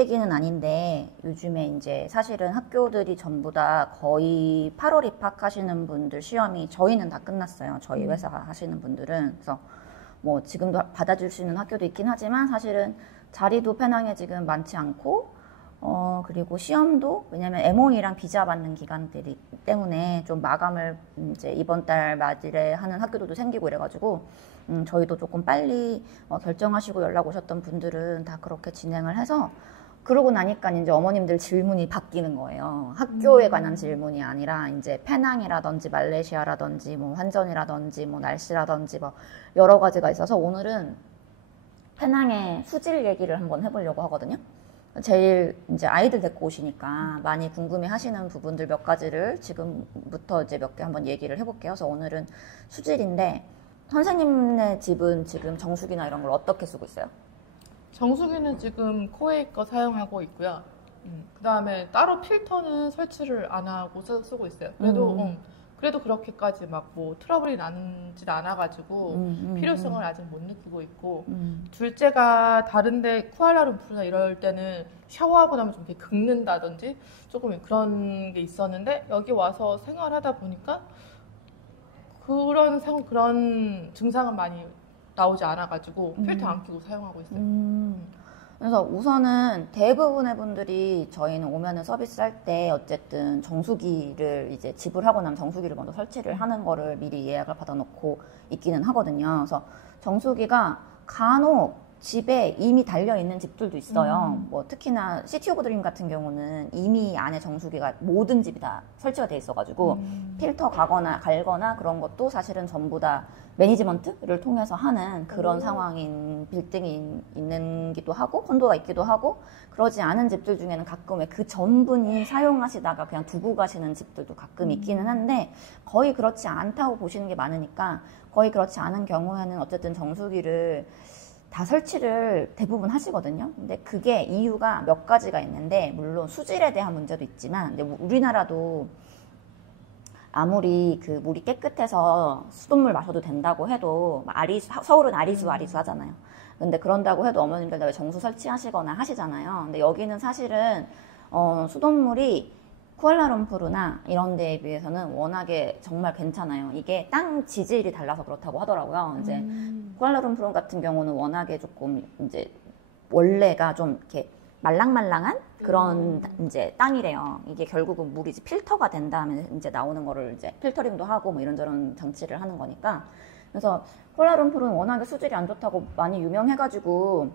얘기는 아닌데 요즘에 이제 사실은 학교들이 전부 다 거의 8월 입학하시는 분들 시험이 저희는 다 끝났어요. 저희 회사 하시는 분들은. 그래서 뭐 지금도 받아줄 수 있는 학교도 있긴 하지만 사실은 자리도 페낭에 지금 많지 않고 그리고 시험도 왜냐면 MOE랑 비자 받는 기간들이 때문에 좀 마감을 이제 이번 달 말에 하는 학교들도 생기고 이래가지고 저희도 조금 빨리 결정하시고 연락 오셨던 분들은 다 그렇게 진행을 해서 그러고 나니까 이제 어머님들 질문이 바뀌는 거예요. 학교에 관한 질문이 아니라 이제 페낭이라든지 말레이시아라든지 뭐 환전이라든지 뭐 날씨라든지 뭐 여러 가지가 있어서 오늘은 페낭의 수질 얘기를 한번 해보려고 하거든요. 제일 이제 아이들 데리고 오시니까 많이 궁금해 하시는 부분들 몇 가지를 지금부터 이제 몇 개 한번 얘기를 해볼게요. 그래서 오늘은 수질인데 선생님네 집은 지금 정수기나 이런 걸 어떻게 쓰고 있어요? 정수기는 지금 코웨이 거 사용하고 있고요. 그 다음에 따로 필터는 설치를 안 하고 쓰고 있어요. 그래도 그렇게까지 막 뭐 트러블이 나지 않아가지고 필요성을 아직 못 느끼고 있고 둘째가 다른데 쿠알라룸푸르나 이럴 때는 샤워하고 나면 좀 이렇게 긁는다든지 조금 그런 게 있었는데 여기 와서 생활하다 보니까 그런 증상은 많이 나오지 않아가지고 필터 안 끼고 사용하고 있어요. 그래서 우선은 대부분의 분들이 저희는 오면은 서비스 할 때 어쨌든 정수기를 이제 지불하고 나면 정수기를 먼저 설치를 하는 거를 미리 예약을 받아놓고 있기는 하거든요. 그래서 정수기가 간혹 집에 이미 달려있는 집들도 있어요. 뭐 특히나 시티 오브 드림 같은 경우는 이미 안에 정수기가 모든 집이 다 설치가 돼 있어가지고 필터 갈거나 그런 것도 사실은 전부 다 매니지먼트를 통해서 하는 그런 상황인 빌딩이 있는기도 하고 콘도가 있기도 하고 그러지 않은 집들 중에는 가끔 그 전분이 사용하시다가 그냥 두고 가시는 집들도 가끔 있기는 한데 거의 그렇지 않다고 보시는 게 많으니까 거의 그렇지 않은 경우에는 어쨌든 정수기를 다 설치를 대부분 하시거든요. 근데 그게 이유가 몇 가지가 있는데 물론 수질에 대한 문제도 있지만 근데 우리나라도 아무리 그 물이 깨끗해서 수돗물 마셔도 된다고 해도 서울은 아리수 하잖아요. 근데 그런다고 해도 어머님들 왜 정수 설치하시거나 하시잖아요. 근데 여기는 사실은 수돗물이 쿠알라룸푸르나 이런 데에 비해서는 워낙에 정말 괜찮아요. 이게 땅 지질이 달라서 그렇다고 하더라고요. 이제 쿠알라룸푸르 같은 경우는 워낙에 조금 이제 원래가 좀 이렇게 말랑말랑한 그런 이제 땅이래요. 이게 결국은 물이 이제 필터가 된 다음에 이제 나오는 거를 이제 필터링도 하고 뭐 이런저런 장치를 하는 거니까. 그래서 쿠알라룸푸르는 워낙에 수질이 안 좋다고 많이 유명해가지고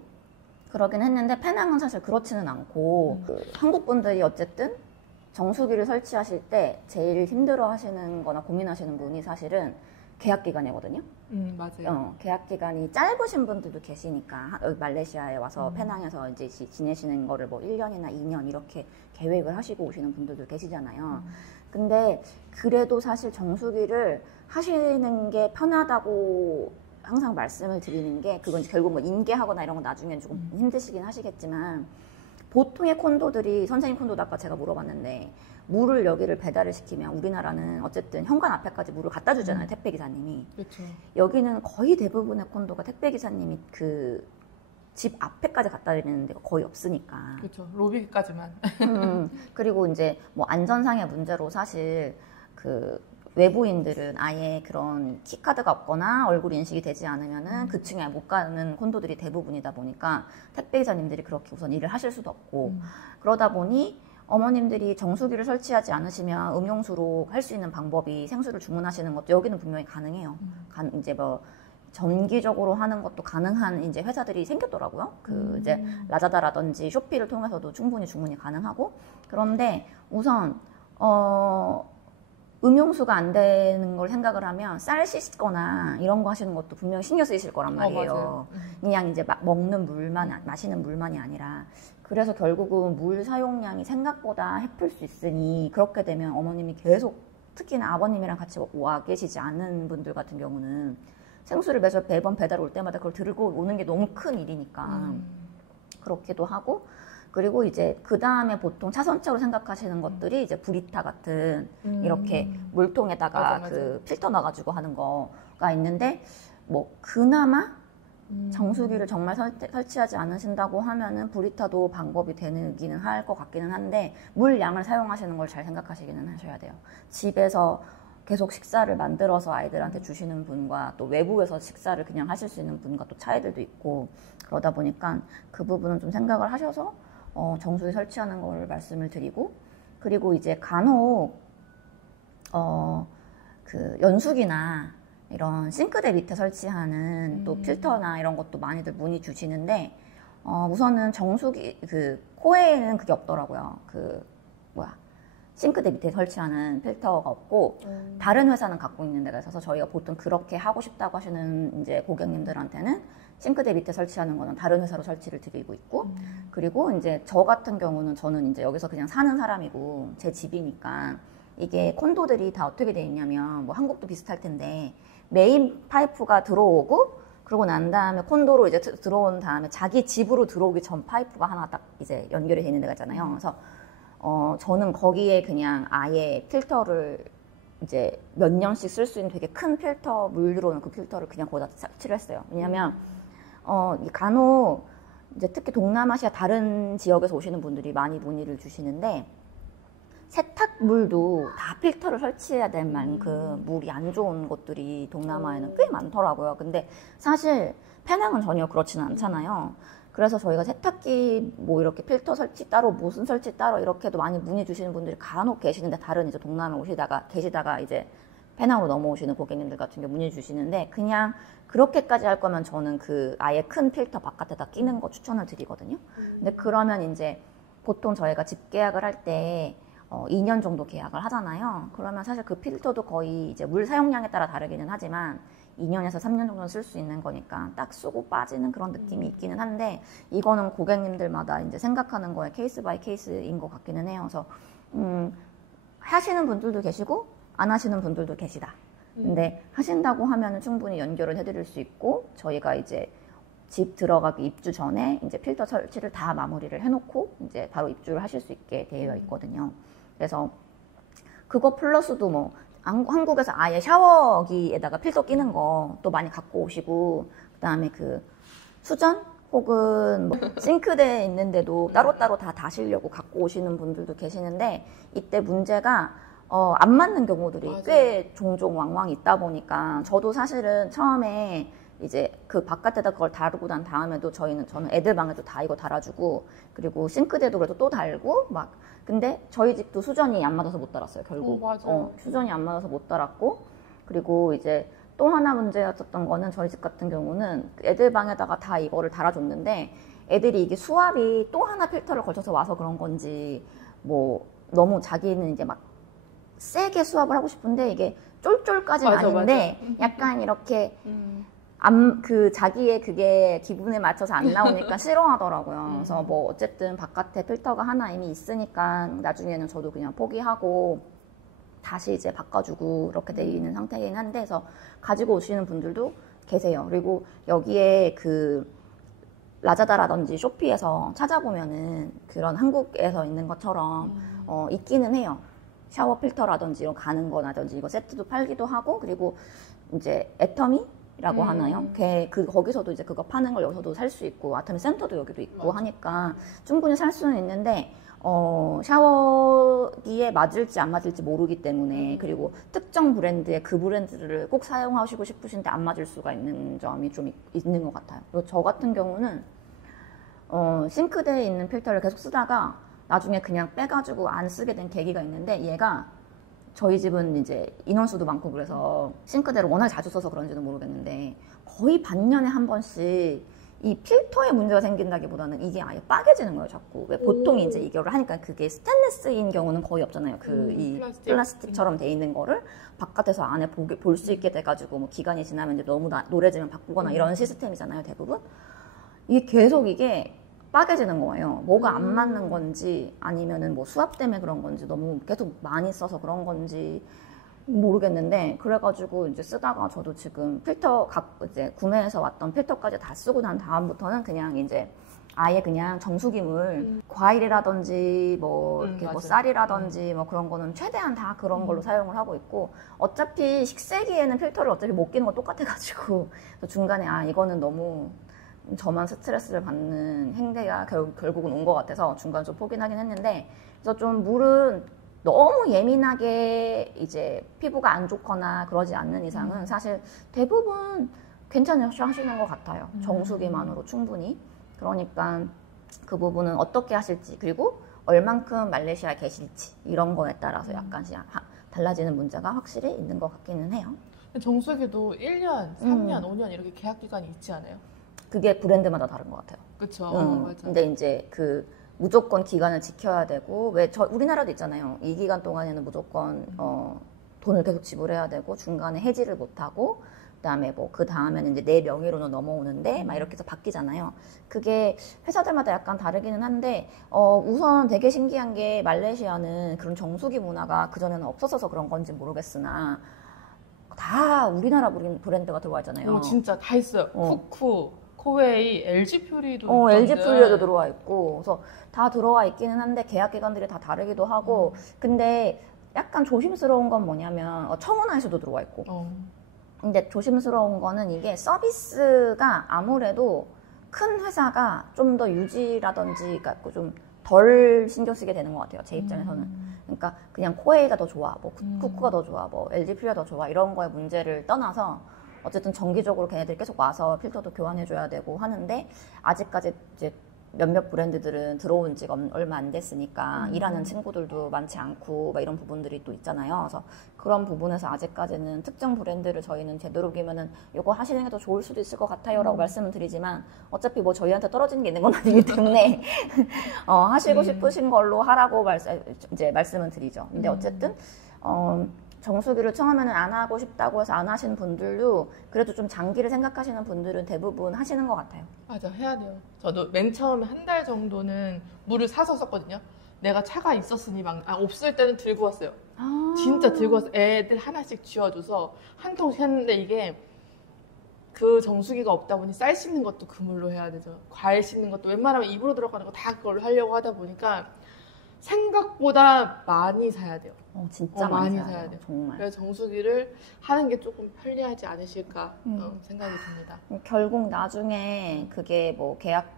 그러긴 했는데 페낭은 사실 그렇지는 않고 한국 분들이 어쨌든 정수기를 설치하실 때 제일 힘들어 하시는 거나 고민하시는 분이 사실은 계약 기간이거든요. 맞아요. 계약 기간이 짧으신 분들도 계시니까 여기 말레이시아에 와서 페낭에서 이제 지내시는 거를 뭐 1년이나 2년 이렇게 계획을 하시고 오시는 분들도 계시잖아요. 근데 그래도 사실 정수기를 하시는 게 편하다고 항상 말씀을 드리는 게 그건 결국 뭐 인계하거나 이런 거 나중에 조금 힘드시긴 하시겠지만 보통의 콘도들이 선생님 콘도도 아까 제가 물어봤는데 물을 여기를 배달을 시키면 우리나라는 어쨌든 현관 앞에까지 물을 갖다 주잖아요. 택배 기사님이. 그렇죠. 여기는 거의 대부분의 콘도가 택배 기사님이 그 집 앞에까지 갖다 드리는 데가 거의 없으니까. 그렇죠. 로비까지만. 그리고 이제 뭐 안전상의 문제로 사실 그 외부인들은 아예 그런 키카드가 없거나 얼굴 인식이 되지 않으면은 그 층에 못 가는 콘도들이 대부분이다 보니까 택배 기사님들이 그렇게 우선 일을 하실 수도 없고 그러다 보니 어머님들이 정수기를 설치하지 않으시면 음용수로 할 수 있는 방법이 생수를 주문하시는 것도 여기는 분명히 가능해요. 이제 뭐 정기적으로 하는 것도 가능한 이제 회사들이 생겼더라고요. 그 이제 라자다라든지 쇼피를 통해서도 충분히 주문이 가능하고 그런데 우선 음용수가 안 되는 걸 생각을 하면 쌀 씻거나 이런 거 하시는 것도 분명히 신경 쓰이실 거란 말이에요. 그냥 이제 막 먹는 물만, 마시는 물만이 아니라. 그래서 결국은 물 사용량이 생각보다 해플 수 있으니 그렇게 되면 어머님이 계속 특히나 아버님이랑 같이 와 계시지 않는 분들 같은 경우는 생수를 매번 배달 올 때마다 그걸 들고 오는 게 너무 큰 일이니까 그렇기도 하고 그리고 이제 그 다음에 보통 차선차로 생각하시는 것들이 이제 브리타 같은 이렇게 물통에다가 맞아. 그 필터 넣어가지고 하는 거가 있는데 뭐 그나마 정수기를 정말 설치하지 않으신다고 하면은 브리타도 방법이 되기는 할 것 같기는 한데 물 양을 사용하시는 걸 잘 생각하시기는 하셔야 돼요. 집에서 계속 식사를 만들어서 아이들한테 주시는 분과 또 외부에서 식사를 그냥 하실 수 있는 분과 또 차이들도 있고 그러다 보니까 그 부분은 좀 생각을 하셔서 정수기 설치하는 걸 말씀을 드리고, 그리고 이제 간혹 그 연수기나 이런 싱크대 밑에 설치하는 또 필터나 이런 것도 많이들 문의 주시는데, 우선은 정수기 그 코에는 그게 없더라고요. 싱크대 밑에 설치하는 필터가 없고 다른 회사는 갖고 있는 데가 있어서 저희가 보통 그렇게 하고 싶다고 하시는 이제 고객님들한테는 싱크대 밑에 설치하는 거는 다른 회사로 설치를 드리고 있고, 그리고 이제 저 같은 경우는 저는 이제 여기서 그냥 사는 사람이고 제 집이니까 이게 콘도들이 다 어떻게 돼 있냐면 뭐 한국도 비슷할 텐데 메인 파이프가 들어오고 그러고 난 다음에 콘도로 이제 들어온 다음에 자기 집으로 들어오기 전 파이프가 하나 딱 이제 연결이 돼 있는 데가 있잖아요. 그래서 저는 거기에 그냥 아예 필터를 이제 몇 년씩 쓸 수 있는 되게 큰 필터, 물 들어오는 그 필터를 그냥 거기다 설치를 했어요. 왜냐면 간혹 이제 특히 동남아시아 다른 지역에서 오시는 분들이 많이 문의를 주시는데 세탁물도 다 필터를 설치해야 될 만큼 물이 안 좋은 곳들이 동남아에는 꽤 많더라고요. 근데 사실 페낭은 전혀 그렇지는 않잖아요. 그래서 저희가 세탁기 뭐 이렇게 필터 설치 따로 무슨 설치 따로 이렇게도 많이 문의 주시는 분들이 간혹 계시는데, 다른 이제 동남아 계시다가 이제 페낭으로 넘어오시는 고객님들 같은 경우 문의 주시는데, 그냥 그렇게까지 할 거면 저는 그 아예 큰 필터 바깥에다 끼는 거 추천을 드리거든요. 근데 그러면 이제 보통 저희가 집 계약을 할 때 2년 정도 계약을 하잖아요. 그러면 사실 그 필터도 거의 이제 물 사용량에 따라 다르기는 하지만 2년에서 3년 정도 쓸 수 있는 거니까 딱 쓰고 빠지는 그런 느낌이 있기는 한데, 이거는 고객님들마다 이제 생각하는 거에 케이스 바이 케이스인 것 같기는 해요. 그래서 하시는 분들도 계시고 안 하시는 분들도 계시다. 근데 하신다고 하면 충분히 연결을 해드릴 수 있고, 저희가 이제 집 들어가기 입주 전에 이제 필터 설치를 다 마무리를 해놓고 이제 바로 입주를 하실 수 있게 되어 있거든요. 그래서 그거 플러스도 뭐 한국에서 아예 샤워기에다가 필터 끼는 거 또 많이 갖고 오시고, 그다음에 그 수전 혹은 뭐 싱크대에 있는데도 따로따로 다 다시려고 갖고 오시는 분들도 계시는데, 이때 문제가 안 맞는 경우들이 맞아요. 꽤 종종 왕왕 있다 보니까, 저도 사실은 처음에 이제 그 바깥에다 그걸 다루고 난 다음에도 저는 애들 방에도 다 이거 달아주고, 그리고 싱크대도 그래도 또 달고 막, 근데 저희 집도 수전이 안 맞아서 못 달았어요, 결국. 맞아요. 수전이 안 맞아서 못 달았고, 그리고 이제 또 하나 문제였던 거는, 저희 집 같은 경우는 애들 방에다가 다 이거를 달아줬는데 애들이 이게 수압이 또 하나 필터를 걸쳐서 와서 그런 건지 뭐 너무 자기는 이제 막 세게 수압을 하고 싶은데 이게 쫄쫄까지는 아닌데 약간 이렇게 그 자기의 그게 기분에 맞춰서 안 나오니까 싫어하더라고요. 그래서 뭐 어쨌든 바깥에 필터가 하나 이미 있으니까 나중에는 저도 그냥 포기하고 다시 이제 바꿔주고 이렇게 돼 있는 상태이긴 한데, 그래서 가지고 오시는 분들도 계세요. 그리고 여기에 그 라자다라든지 쇼피에서 찾아보면은 그런 한국에서 있는 것처럼 있기는 해요. 샤워 필터라든지 이런 가는 거라든지 이거 세트도 팔기도 하고, 그리고 이제 애터미라고 하나요? 거기서도 이제 그거 파는 걸 여기서도 살 수 있고, 아토미 센터도 여기도 있고 하니까 충분히 살 수는 있는데, 샤워기에 맞을지 안 맞을지 모르기 때문에, 그리고 특정 브랜드의 그 브랜드를 꼭 사용하시고 싶으신데 안 맞을 수가 있는 점이 좀 있는 것 같아요. 그리고 저 같은 경우는 싱크대에 있는 필터를 계속 쓰다가 나중에 그냥 빼가지고 안 쓰게 된 계기가 있는데, 얘가 저희 집은 이제 인원수도 많고 그래서 싱크대를 워낙 자주 써서 그런지는 모르겠는데 거의 반년에 한 번씩 이 필터에 문제가 생긴다기보다는 이게 아예 빠개지는 거예요, 자꾸. 왜 보통 이제 이거를 하니까 그게 스테인리스인 경우는 거의 없잖아요. 이 플라스틱처럼 돼 있는 거를 바깥에서 안에 볼 수 있게 돼가지고 뭐 기간이 지나면 이제 너무 노래지면 바꾸거나 이런 시스템이잖아요, 대부분. 이게 계속 이게 빠개지는 거예요. 뭐가 안 맞는 건지 아니면은 뭐 수압 때문에 그런 건지 너무 계속 많이 써서 그런 건지 모르겠는데, 그래가지고 이제 쓰다가 저도 지금 필터 이제 구매해서 왔던 필터까지 다 쓰고 난 다음부터는 그냥 이제 아예 그냥 정수기물, 과일이라든지 뭐 이렇게 뭐 맞아요. 쌀이라든지 뭐 그런 거는 최대한 다 그런 걸로 사용을 하고 있고, 어차피 식세기에는 필터를 어차피 못 끼는 거 똑같아가지고 그래서 중간에 이거는 너무 저만 스트레스를 받는 행태가 결국은 온 것 같아서 중간에 좀 포기하긴 했는데, 그래서 좀 물은 너무 예민하게 이제 피부가 안 좋거나 그러지 않는 이상은 사실 대부분 괜찮으시는 것 같아요. 정수기만으로 충분히. 그러니까 그 부분은 어떻게 하실지, 그리고 얼만큼 말레이시아에 계실지 이런 거에 따라서 약간씩 달라지는 문제가 확실히 있는 것 같기는 해요. 정수기도 1년, 3년, 5년 이렇게 계약 기간이 있지 않아요? 그게 브랜드마다 다른 것 같아요. 그쵸. 맞아. 근데 이제 그 무조건 기간을 지켜야 되고, 왜 우리나라도 있잖아요. 이 기간 동안에는 무조건 돈을 계속 지불해야 되고, 중간에 해지를 못 하고, 그다음에 뭐 그 다음에는 이제 내 명의로는 넘어오는데 막 이렇게 해서 바뀌잖아요. 그게 회사들마다 약간 다르기는 한데, 우선 되게 신기한 게 말레이시아는 그런 정수기 문화가 그전에는 없었어서 그런 건지 모르겠으나 다 우리나라 브랜드가 들어와 있잖아요. 진짜 다 있어요. 쿠쿠, 코웨이, LG 퓨리도 LG 있던데. 퓨리에도 들어와 있고, 그래서 다 들어와 있기는 한데 계약 기간들이 다 다르기도 하고, 근데 약간 조심스러운 건 뭐냐면 청운아에서도 들어와 있고. 근데 조심스러운 거는 이게 서비스가 아무래도 큰 회사가 좀 더 유지라든지, 그러니까 좀 덜 신경 쓰게 되는 것 같아요, 제 입장에서는. 그러니까 그냥 코웨이가 더 좋아, 뭐 쿠쿠가 더 좋아, 뭐 LG 퓨리가 더 좋아, 이런 거에 문제를 떠나서 어쨌든 정기적으로 걔네들이 계속 와서 필터도 교환해줘야 되고 하는데, 아직까지 이제 몇몇 브랜드들은 들어온 지가 얼마 안 됐으니까 일하는 친구들도 많지 않고 막 이런 부분들이 또 있잖아요. 그래서 그런 부분에서 아직까지는 특정 브랜드를 저희는 되도록이면은 이거 하시는 게 더 좋을 수도 있을 것 같아요라고 말씀을 드리지만, 어차피 뭐 저희한테 떨어지는 게 있는 건 아니기 때문에 하시고 싶으신 걸로 하라고 말씀을 드리죠. 근데 어쨌든 정수기를 처음에는 안 하고 싶다고 해서 안 하시는 분들도 그래도 좀 장기를 생각하시는 분들은 대부분 하시는 것 같아요. 맞아, 해야 돼요. 저도 맨 처음에 한 달 정도는 물을 사서 썼거든요. 내가 차가 있었으니 없을 때는 들고 왔어요. 진짜 들고 와서 애들 하나씩 쥐어줘서 한 통씩 했는데, 이게 그 정수기가 없다 보니 쌀 씻는 것도 그 물로 해야 되죠. 과일 씻는 것도 웬만하면 입으로 들어가는 거 다 그걸로 하려고 하다 보니까 생각보다 많이 사야 돼요. 진짜 많이 사야 돼요. 정말. 그래서 정수기를 하는 게 조금 편리하지 않으실까 생각이 듭니다. 결국 나중에 그게 뭐 계약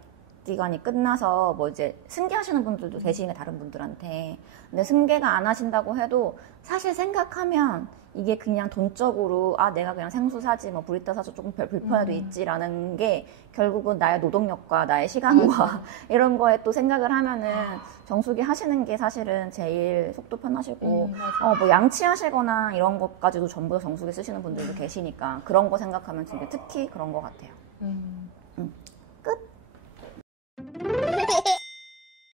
기간이 끝나서 뭐 이제 승계하시는 분들도 계시네, 다른 분들한테. 근데 승계가 안 하신다고 해도 사실 생각하면 이게 그냥 돈적으로 내가 그냥 생수 사지 뭐 브리타 사서 조금 별 불편해도 있지라는 게 결국은 나의 노동력과 나의 시간과 이런 거에 또 생각을 하면은 정수기 하시는 게 사실은 제일 속도 편하시고, 뭐 양치하시거나 이런 것까지도 전부 다 정수기 쓰시는 분들도 계시니까 그런 거 생각하면 진짜 특히 그런 것 같아요.